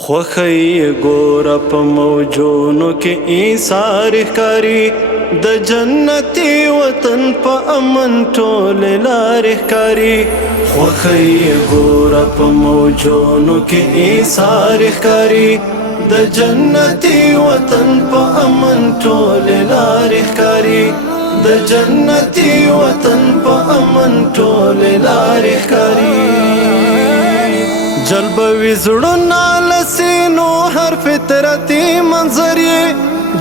خوخی ګوره په موجونو کې ایثار ښکاري د جنتي وطن په امن ټولې لارې ښکاري خوخی ګوره په موجونو کې ایثار ښکاري د جنتي وطن په امن ټولې لارې ښکاري د جنتي وطن په امن ټولې لارې ښکاري جلبوي زړونه لسینو هر فطرتي منظر یې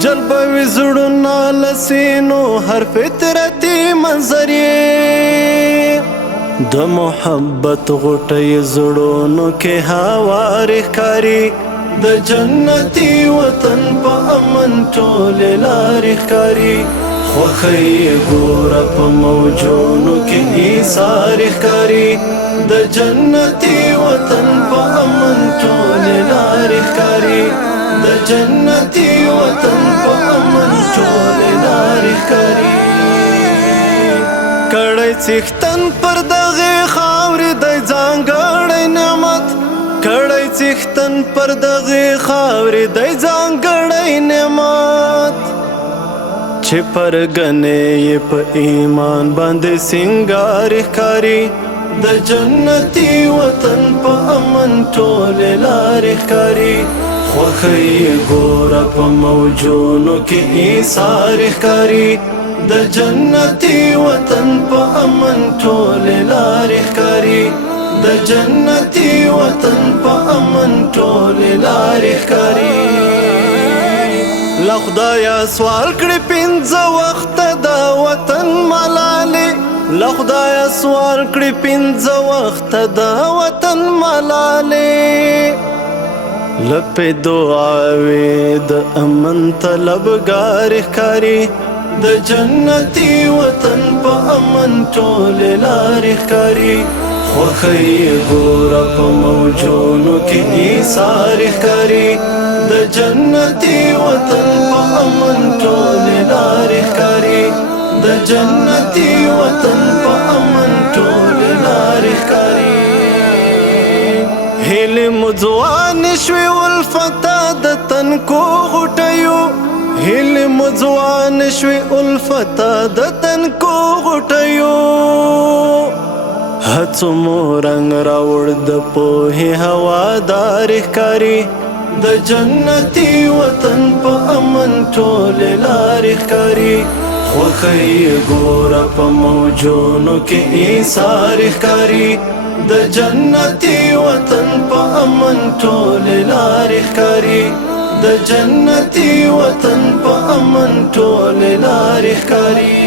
جلبوي زړونه لسینو هر فطرتي منظر یې د محبت غوټۍ زړونو کې هوار ښکاري د جنتي وطن په امن ټولې لارې ښکاري خوخی ګوره په موجونو کې ایثار ښکاري د جنتي وطن په امن ټولې لارې ښکاري د جنتي وطن په امن ټولې لارې ښکاري کړی څښتن پر دغې خاورې دی ځانګړی نعمت کړی څښتن پر دغې خاورې دی ځانګړی نعمت چې پرګنې یې په ایمان باندې سینګار ښکاري د جنتي وطن په امن ټولې لارې ښکاري خوخی ګوره په موجونو کې ایثار ښکاري د جنتي وطن په امن ټولې لارې ښکاري د جنتي وطن په امن ټولې لارې ښکاري له خدایه سوال کړي پنځه وخته د وطن ملالې له خدایه سوال کړي پنځه وخته د وطن ملالې لپې دعاوې د امن طلبګار ښکاري د جنتي وطن په امن ټولې لارې ښکاري خوخی ګوره په موجونو کې ایثار ښکاري د جنتي وطن په امن ټولې لارې ښکاري د جنتي وطن په امن ټولې لارې ښکاري هیلې مو ځوانې شوې الفته د تنکو غوټیو هیلې مو ځوانې شوې الفته د تنکو غوټیو هڅو مو رنګ راوړ د پوهې هوادار ښکاري د جنتي وطن په امن ټولې لارې ښکاري خوخی ګوره په موجونو کې ایثار ښکاري د جنتي وطن په امن ټولې لارې ښکاري د جنتي وطن په امن ټولې لارې ښکاري